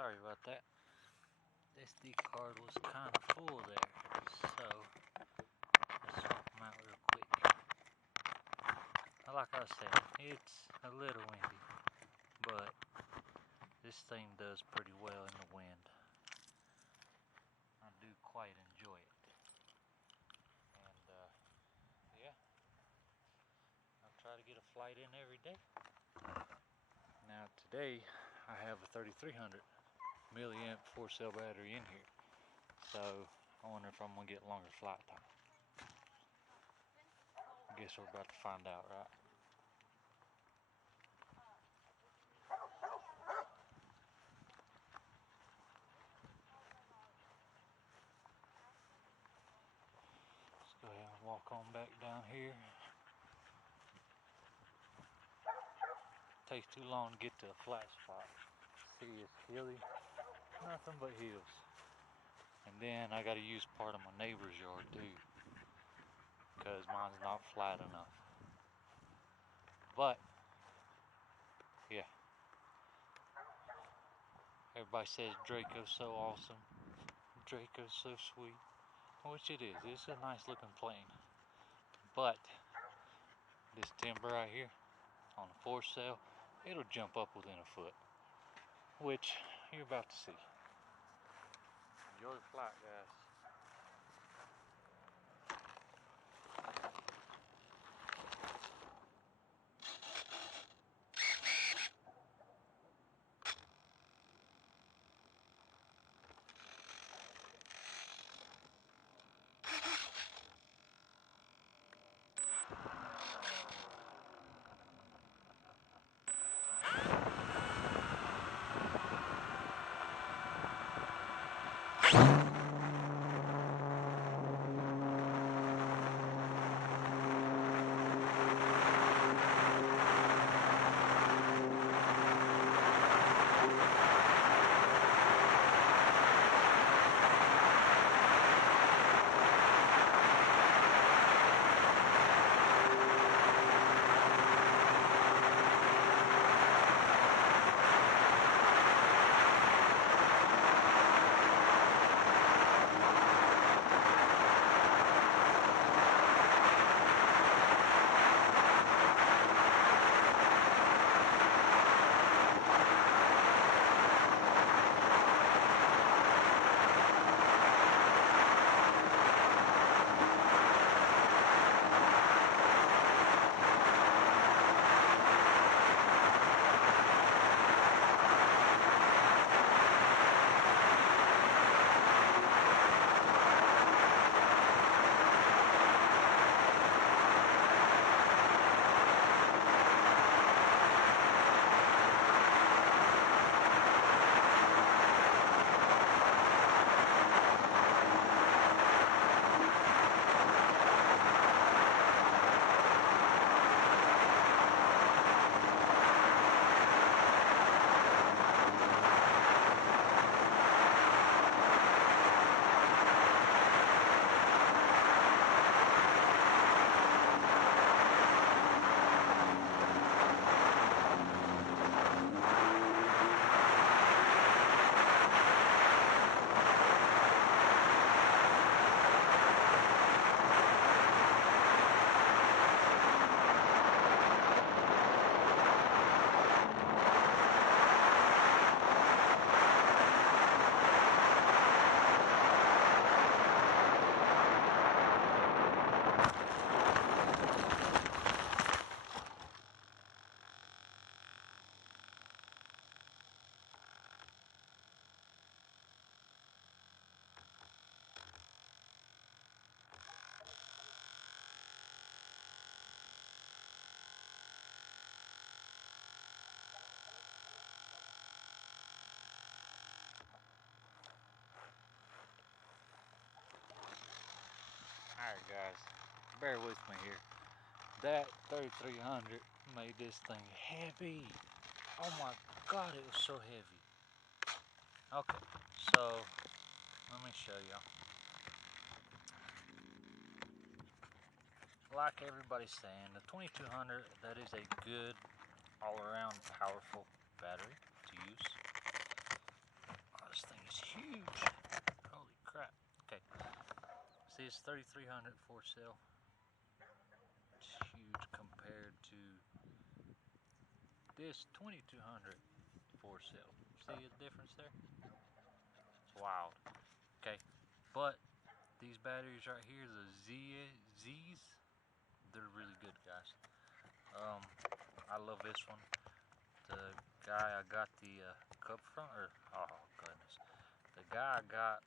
Sorry about that. SD card was kind of full there, so let's swap them out real quick. Like I was saying, it's a little windy, but this thing does pretty well in the wind. I do quite enjoy it. And yeah, I'll try to get a flight in every day. Now today I have a 3300 milliamp 4-cell battery in here, so I wonder if I'm gonna get longer flight time. I guess we're about to find out, right? Let's go ahead and walk on back down here. It takes too long to get to a flat spot. See, it's hilly, nothing but hills. And then I gotta use part of my neighbor's yard too, because mine's not flat enough. But yeah, everybody says Draco's so awesome, Draco's so sweet, which it is. It's a nice looking plane, but this timber right here on the 4-cell, it'll jump up within a foot, which you're about to see. Enjoy the flight, guys. Alright guys, bear with me here. That 3300 made this thing heavy. Oh my god, it was so heavy. Okay, so let me show y'all. Like everybody's saying, the 2200, that is a good all-around powerful battery to use. This 3300 for sale. It's huge compared to this 2200 for sale. See the difference there? It's wild. Okay, but these batteries right here, the Z's, they're really good, guys. I love this one. The guy I got the cub from, oh goodness, the guy I got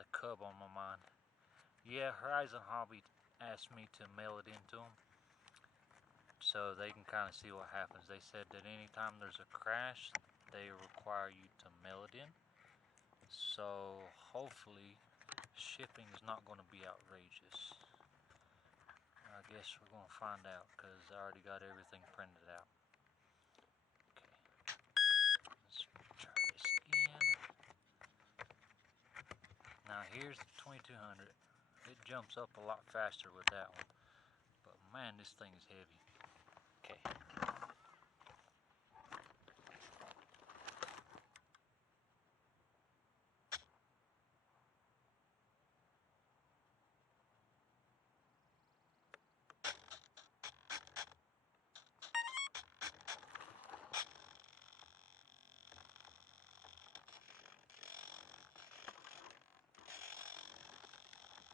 the cub on my mind. Yeah, Horizon Hobby asked me to mail it into them, so they can kind of see what happens. They said that anytime there's a crash, they require you to mail it in. So hopefully shipping is not going to be outrageous. I guess we're going to find out because I already got everything printed out. Okay, let's try this again. Now here's the 2200. It jumps up a lot faster with that one, but man, this thing is heavy. Okay.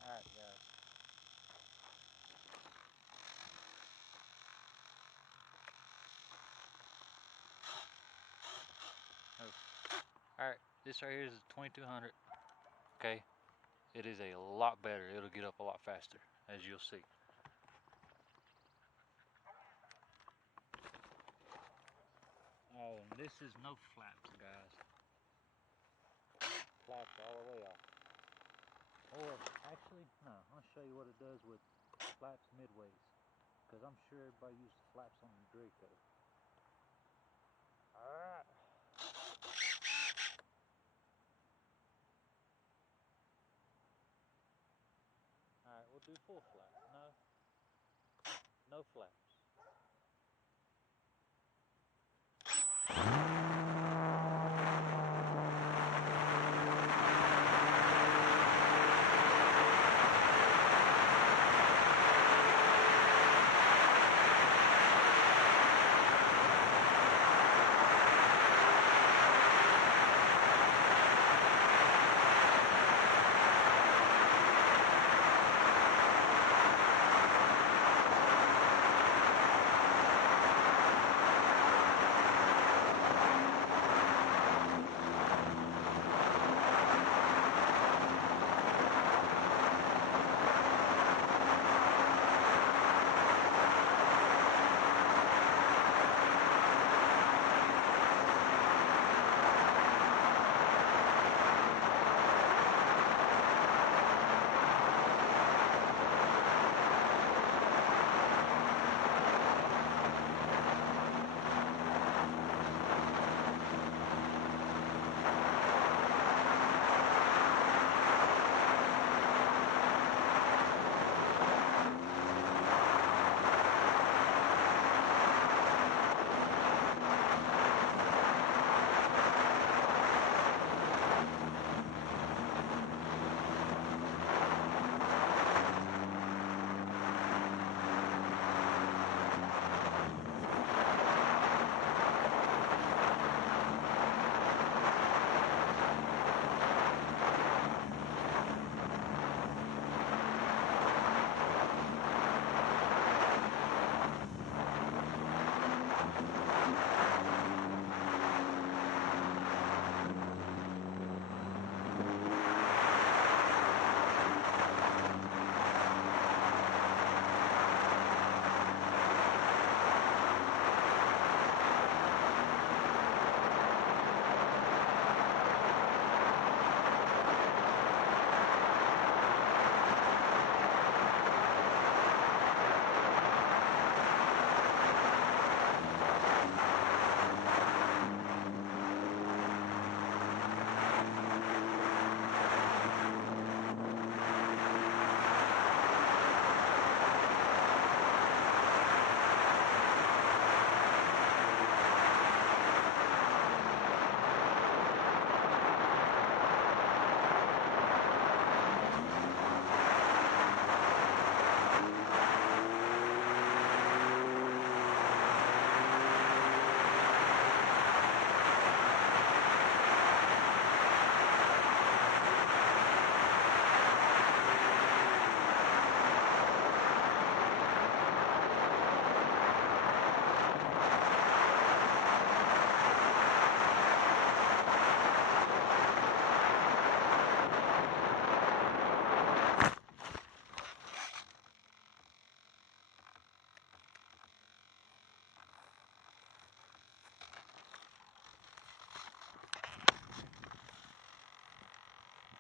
Alright, guys. Alright, this right here is a 2200. Okay, it is a lot better. It'll get up a lot faster, as you'll see. Oh, and this is no flaps, guys. Flaps all the way off. Or, actually, no, I'll show you what it does with flaps midways. Because I'm sure everybody used the flaps on the Draco. Alright. Alright, we'll do full flaps. No flaps.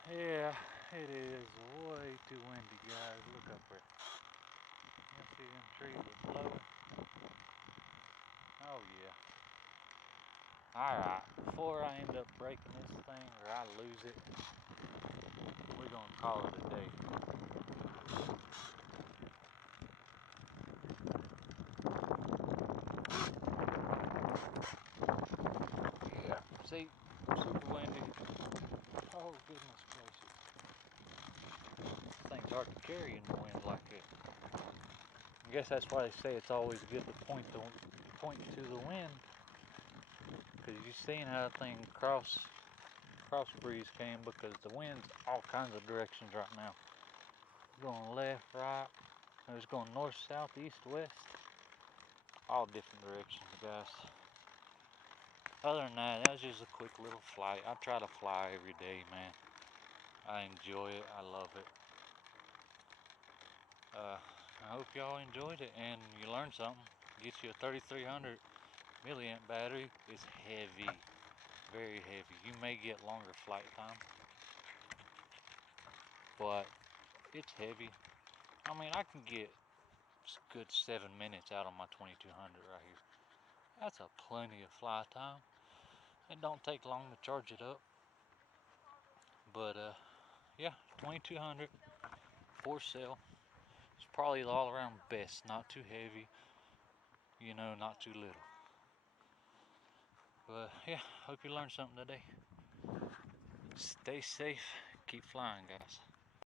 Yeah, it is way too windy, guys. Look up there. You see them trees are blowing? Oh yeah. Alright, before I end up breaking this thing or I lose it, we're gonna call it a day. Yeah. See, super windy. Oh goodness gracious. This thing's hard to carry in the wind like it. I guess that's why they say it's always good to point to the wind, because you've seen how that thing cross breeze came, because the wind's all kinds of directions right now. It's going left, right, it's going north, south, east, west, all different directions, guys. Other than that, that was just a quick little flight. I try to fly every day, man. I enjoy it. I love it. I hope y'all enjoyed it and you learned something. Get you a 3300 milliamp battery. It's heavy, very heavy. You may get longer flight time, but it's heavy. I mean, I can get a good 7 minutes out of my 2200 right here. That's a plenty of flight time. It don't take long to charge it up. But yeah, 2200 for sale. It's probably all around best. Not too heavy, you know, not too little. But yeah, hope you learned something today. Stay safe. Keep flying, guys.